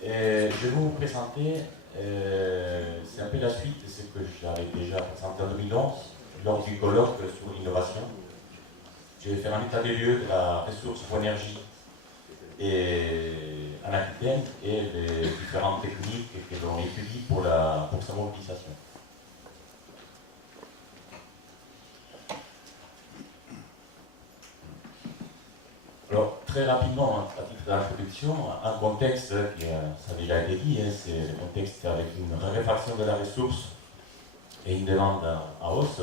Et je vais vous présenter, c'est un peu la suite de ce que j'avais déjà présenté en 2011 lors du colloque sur l'innovation. Je vais faire un état des lieux de la ressource pour énergie en Aquitaine et les différentes techniques que l'on étudie pour sa mobilisation. Alors, très rapidement, à titre d'introduction, un contexte qui, ça a déjà été dit, c'est le contexte avec une raréfaction de la ressource et une demande en hausse.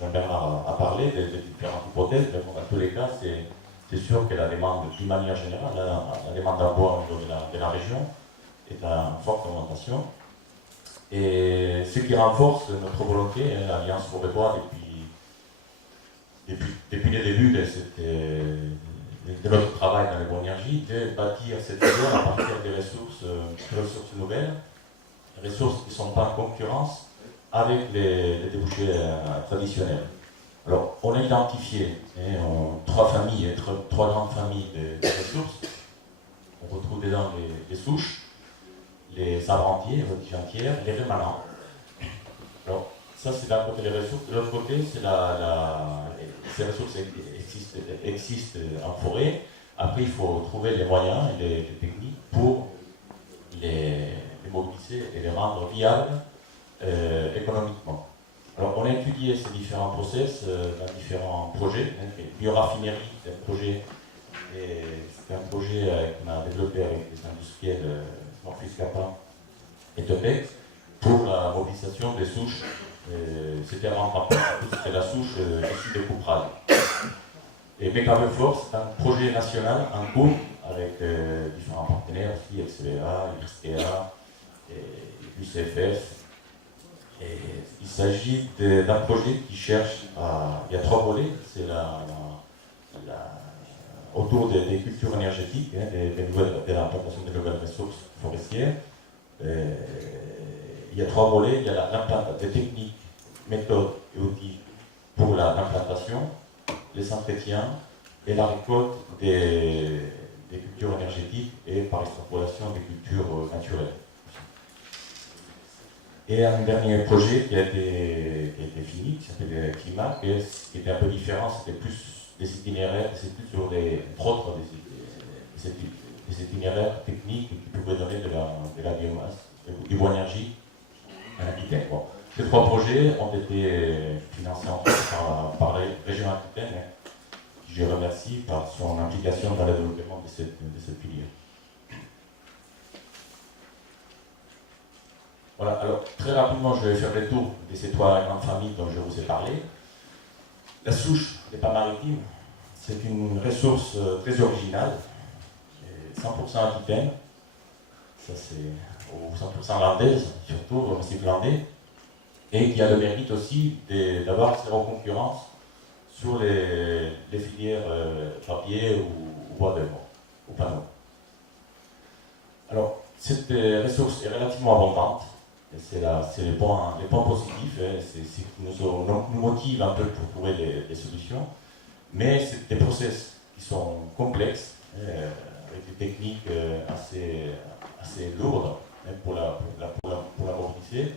Jean-Bernard a parlé des différentes hypothèses, mais bon, dans tous les cas, c'est sûr que la demande, d'une manière générale, la demande en bois au niveau de la région est en forte augmentation. Et ce qui renforce notre volonté, l'Alliance pour le bois, depuis le début de notre travail dans les bois énergie, de bâtir cette filière à partir des ressources nouvelles, ressources qui ne sont pas en concurrence avec les débouchés traditionnels. Alors, on a identifié trois grandes familles de ressources. On retrouve dedans les souches, les arbres entiers, les voltiges entières, les rémanents. Alors, ça, c'est d'un côté les ressources. De l'autre côté, c'est ces ressources existent en forêt. Après, il faut trouver les moyens et les techniques pour les mobiliser et les rendre viables économiquement. Alors, on a étudié ces différents process dans différents projets. Bioraffinerie, c'est un projet qu'on a développé avec des industriels Morphis Kappa et Topec pour la mobilisation des souches. C'était avant campagne, c'était la souche issue de couperage. Et Mecaveflore, c'est un projet national en cours avec différents partenaires aussi, XVA, XTA, UCFS. Et il s'agit d'un projet qui cherche à. Il y a trois volets, c'est autour des cultures énergétiques, de l'implantation des nouvelles ressources forestières. Il y a trois volets, il y a des techniques, méthodes et outils pour l'implantation, les entretiens et la récolte des cultures énergétiques et par extrapolation des cultures naturelles. Et un dernier projet qui a été fini, qui s'appelle Climat, qui était un peu différent, c'était plus des itinéraires, c'est plus sur des itinéraires techniques qui pouvaient donner de la biomasse, du bois énergie à Aquitaine. Bon. Ces trois projets ont été financés entre autres par la région Aquitaine, qui je remercie par son implication dans le développement de cette filière. Voilà, alors très rapidement, je vais faire le tour de ces trois grandes familles dont je vous ai parlé. La souche des pas maritimes, c'est une ressource très originale, 100% aquitaine, ça c'est, ou 100% landaise, surtout au massif landais, et qui a le mérite aussi d'avoir zéro concurrence sur les filières papier ou bois de bois, ou panneau. Alors, cette ressource est relativement abondante. C'est les points positifs, c'est ce qui nous motive un peu pour trouver des solutions. Mais c'est des process qui sont complexes, avec des techniques assez lourdes pour la mobiliser.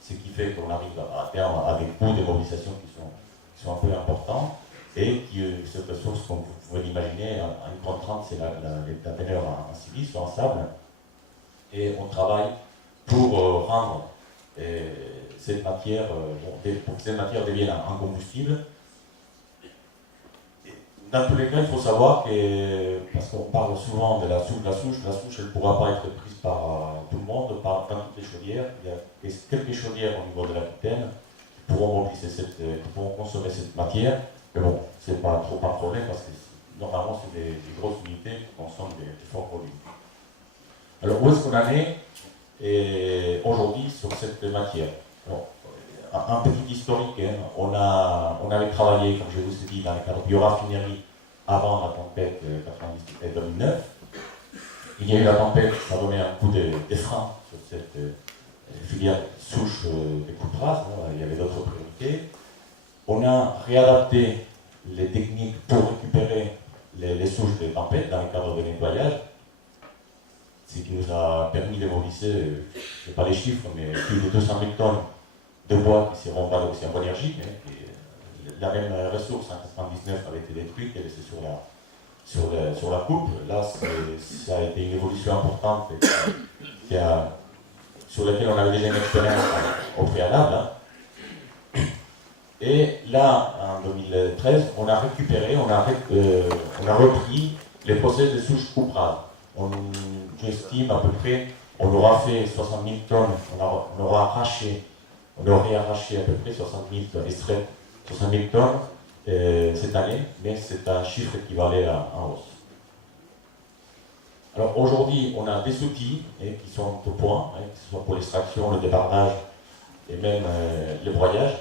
Ce qui fait qu'on arrive à terme à des coûts de mobilisation qui sont un peu importants. Et cette ressource, comme vous pouvez l'imaginer, une contrainte, c'est la teneur en silice ou en sable. Et on travaille pour rendre cette matière, pour que cette matière devienne un combustible. Dans tous les cas, il faut savoir que, parce qu'on parle souvent de la souche elle ne pourra pas être prise par tout le monde, dans toutes les chaudières. Il y a quelques chaudières au niveau de l'Aquitaine qui pourront consommer cette matière. Mais bon, ce n'est pas trop un problème parce que normalement, c'est des grosses unités qui consomment des forts volumes. Alors, où est-ce qu'on en est aujourd'hui sur cette matière? Alors, un petit historique, hein. On avait travaillé, comme je vous ai dit, dans le cadre de bioraffinerie avant la tempête 98-2009. Il y a eu la tempête, ça a donné un coup de frein sur cette filière souche de couperage, hein. Il y avait d'autres priorités. On a réadapté les techniques pour récupérer les souches de tempête dans le cadre de nettoyage. ce qui nous a permis de mobiliser, je n'ai pas les chiffres, mais plus de 200 000 tonnes de bois qui seront valorisés en énergie. La même ressource en 1999 avait été détruite, elle était sur la coupe. Là, ça a été une évolution importante sur laquelle on avait déjà une expérience au préalable. Hein. Et là, en 2013, on a récupéré, on a repris les procès de souche couperade. J'estime à peu près, on aura fait 60 000 tonnes, on aurait arraché à peu près 60 000 tonnes, extrait 60 000 tonnes cette année, mais c'est un chiffre qui va aller en hausse. Alors aujourd'hui, on a des outils qui sont au point, que ce soit pour l'extraction, le débardage et même le broyage.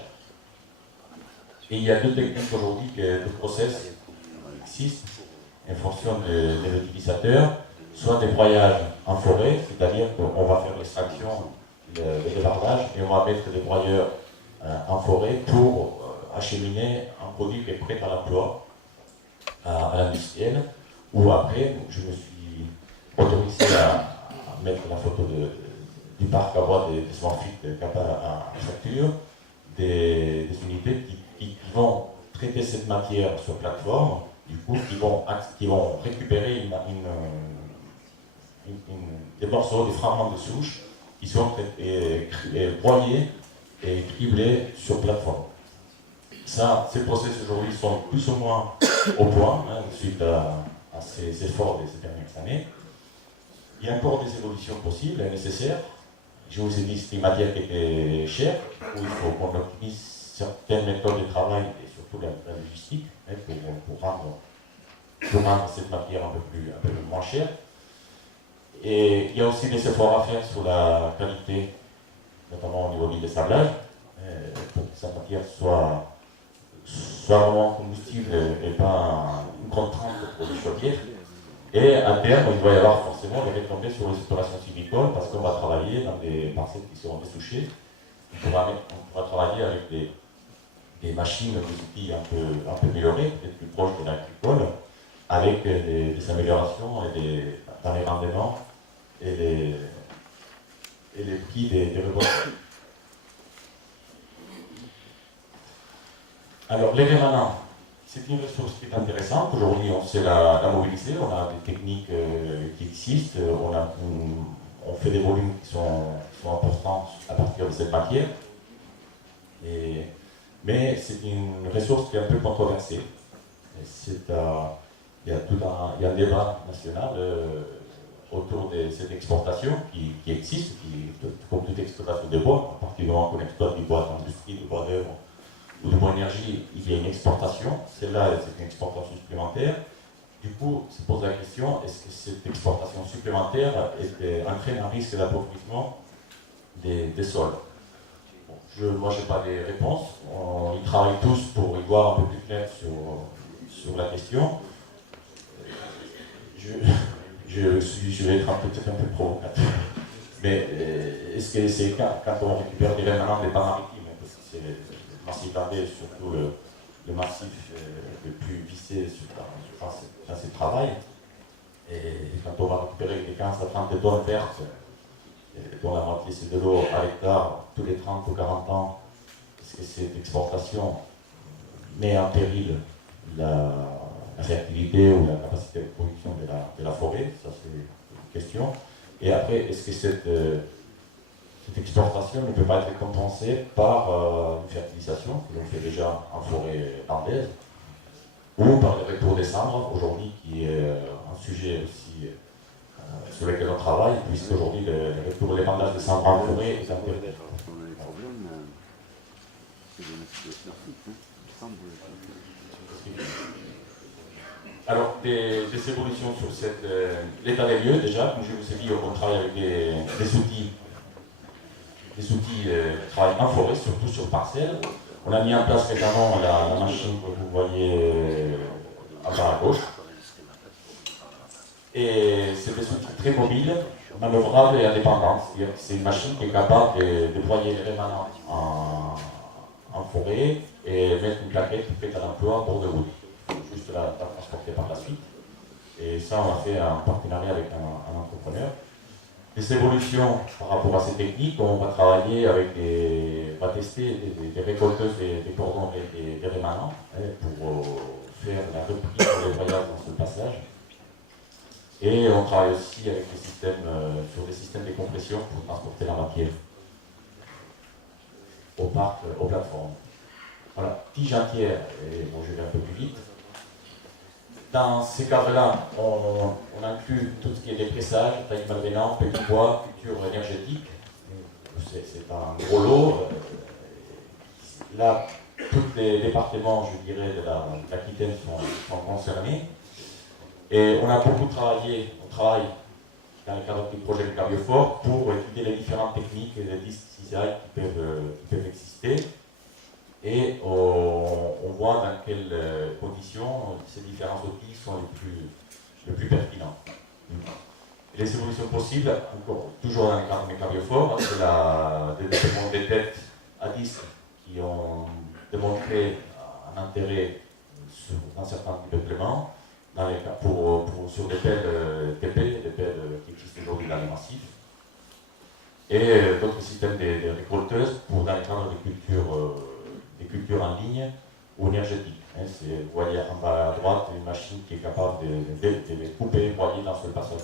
Et il y a deux techniques aujourd'hui, de process qui existent en fonction de l'utilisateur, soit des broyages en forêt, c'est-à-dire qu'on va faire l'extraction, le débardage, et on va mettre des broyeurs en forêt pour acheminer un produit qui est prêt à l'emploi à l'industriel, ou après, je me suis autorisé à mettre la photo du parc à bois des Smurfit Kappa à fracture, des unités qui vont traiter cette matière sur plateforme, du coup, qui vont récupérer des morceaux, des fragments de souche qui sont broyés et criblés sur plateforme. Ces process aujourd'hui sont plus ou moins au point, suite à ces efforts de ces dernières années. Il y a encore des évolutions possibles et nécessaires. Je vous ai dit que c'est une matière qui était chère, où il faut qu'on optimise certaines méthodes de travail et surtout la logistique pour rendre cette matière un peu moins chère. Et il y a aussi des efforts à faire sur la qualité, notamment au niveau du dessablage, pour que cette matière soit vraiment combustible et pas une contrainte pour les chaudières. Et à terme, il doit y avoir forcément des retombées sur les opérations sylvicoles parce qu'on va travailler dans des parcelles qui seront dessouchées. On pourra travailler avec des machines, des outils un peu améliorés, peut-être plus proches de l'agricole, avec des améliorations dans les rendements et les prix des revenus. Alors, les rémanents, c'est une ressource qui est intéressante. Aujourd'hui, on sait la mobiliser, on a des techniques qui existent, on fait des volumes qui sont importants à partir de cette matière. Mais c'est une ressource qui est un peu controversée. Il y a un débat national autour de cette exportation qui existe, comme toute exploitation de bois, à partir du moment qu'on exploite du bois d'industrie, du bois d'œuvre ou de bois énergie, il y a une exportation. Celle-là, c'est une exportation supplémentaire. Du coup, se pose la question, est-ce que cette exportation supplémentaire entraîne un risque d'appauvrissement des sols? Moi, je n'ai pas de réponse. On y travaille tous pour y voir un peu plus clair sur la question. Je vais être peut-être un peu provocateur. Mais est-ce que c'est quand on récupère des rémanents des pas maritimes, parce que c'est le massif vendée, surtout le massif le plus vissé dans ce travail, et quand on va récupérer des 15 à 30 tonnes vertes, dont la moitié c'est de l'eau à l'hectare, tous les 30 ou 40 ans, est-ce que cette exportation met en péril la réactivité ou la capacité de production de la forêt? Ça, c'est une question. Et après, est-ce que cette exportation ne peut pas être compensée par une fertilisation que l'on fait déjà en forêt landaise, ou par le retour des cendres, aujourd'hui, qui est un sujet aussi sur lequel on travaille, puisqu'aujourd'hui, le retour de l'épandage des cendres en forêt est interdit. Alors, des évolutions sur l'état des lieux, déjà, comme je vous ai dit, on travaille avec des outils qui travaillent en forêt, surtout sur parcelles. On a mis en place récemment la machine que vous voyez en bas à gauche. Et c'est des outils très mobiles, manœuvrables et indépendants. C'est-à-dire que c'est une machine qui est capable de broyer les rémanents en forêt et mettre une plaquette prête à l'emploi pour de route. Juste la transporter par la suite. Et ça, on a fait un partenariat avec un entrepreneur. des évolutions par rapport à ces techniques. On va travailler avec on va tester des récolteuses, des cordons et des rémanents pour faire la reprise des voyages dans ce passage. Et on travaille aussi avec des systèmes, sur des systèmes de compression pour transporter la matière au parc, aux plateformes. Voilà, tige entière, et bon, je vais un peu plus vite. Dans ces cadres-là, on inclut tout ce qui est dépressage, taille malvénant, petit bois, culture énergétique. C'est un gros lot. Là, tous les départements, je dirais, de l'Aquitaine sont concernés. Et on a beaucoup travaillé, on travaille dans le cadre du projet de Carbiofort pour étudier les différentes techniques de cisaille qui peuvent exister. Et on voit dans quelles conditions ces différents outils sont les plus pertinents. Et les évolutions possibles, encore, toujours dans le cadre de Carbiofort, c'est le développement des têtes à disque qui ont démontré un intérêt sur un certain type de peuplement, sur des pelles TP, des pelles qui existent aujourd'hui dans les massifs, et d'autres systèmes de récolteuses pour dans le cadre des cultures en ligne ou énergétiques. Vous voyez en bas à droite une machine qui est capable de les couper et broyer dans ce passage.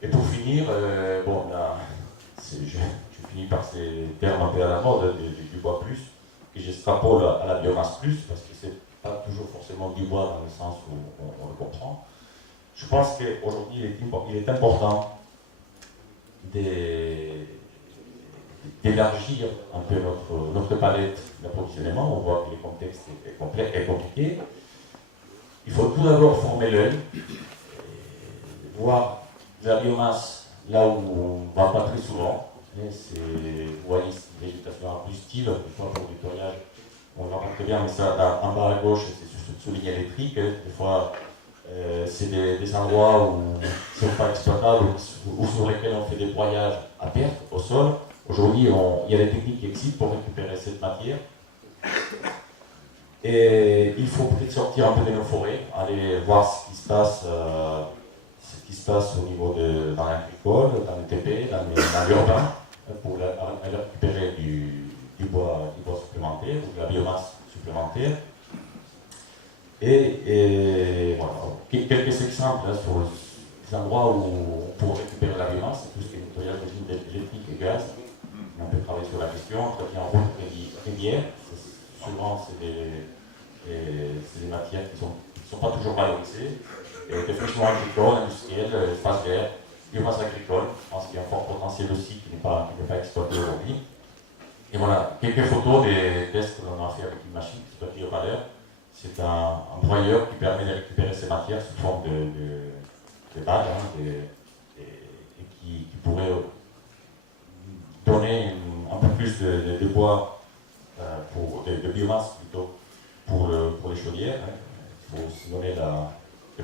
Et pour finir, bon, là, je finis par ces termes un peu à la mode du bois plus, que j'extrapole à la biomasse plus, parce que c'est pas toujours forcément du bois dans le sens où on le comprend. Je pense qu'aujourd'hui, il est important d'élargir un peu notre palette d'approvisionnement. On voit que le contexte est complexe et compliqué. Il faut tout d'abord former l'œil, voir la biomasse là où on ne va pas très souvent. Vous voyez, c'est une végétation arbustive, des fois pour du tournage, on ne voit pas très bien, mais ça, là, en bas à gauche, c'est souligné électrique. Des fois, c'est des endroits où ils ne sont pas exploitables ou sur lesquels on fait des broyages à perte au sol. Aujourd'hui, il y a des techniques qui existent pour récupérer cette matière. Et il faut peut-être sortir un peu de nos forêts, aller voir ce qui se passe au niveau dans l'agricole, dans le TP, dans l'urbain, pour aller récupérer du bois supplémentaire, ou de la biomasse supplémentaire. Et voilà, quelques exemples sur les endroits où on peut récupérer la biomasse, c'est tout ce qui est nettoyage des lignes électriques et gaz. On peut travailler sur la question, entretien en route rivière. Souvent, c'est des matières qui ne sont pas toujours valorisées. Et défrichement agricole, industriel, espace vert, biomasse agricole, je pense qu'il y a un fort potentiel aussi qui n'est pas exploité aujourd'hui. Et voilà, quelques photos des tests que l'on a fait avec une machine qui s'appelle Biovaleur. C'est un broyeur qui permet de récupérer ces matières sous forme de bagues et qui pourrait donner un peu plus de bois, de biomasse plutôt, pour les chaudières. Il faut se donner la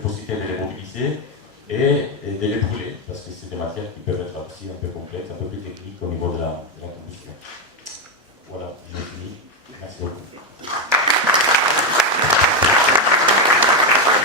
possibilité de les mobiliser et de les brûler, parce que c'est des matières qui peuvent être aussi un peu complexes, un peu plus techniques au niveau de la combustion. Voilà, j'ai fini. Merci beaucoup.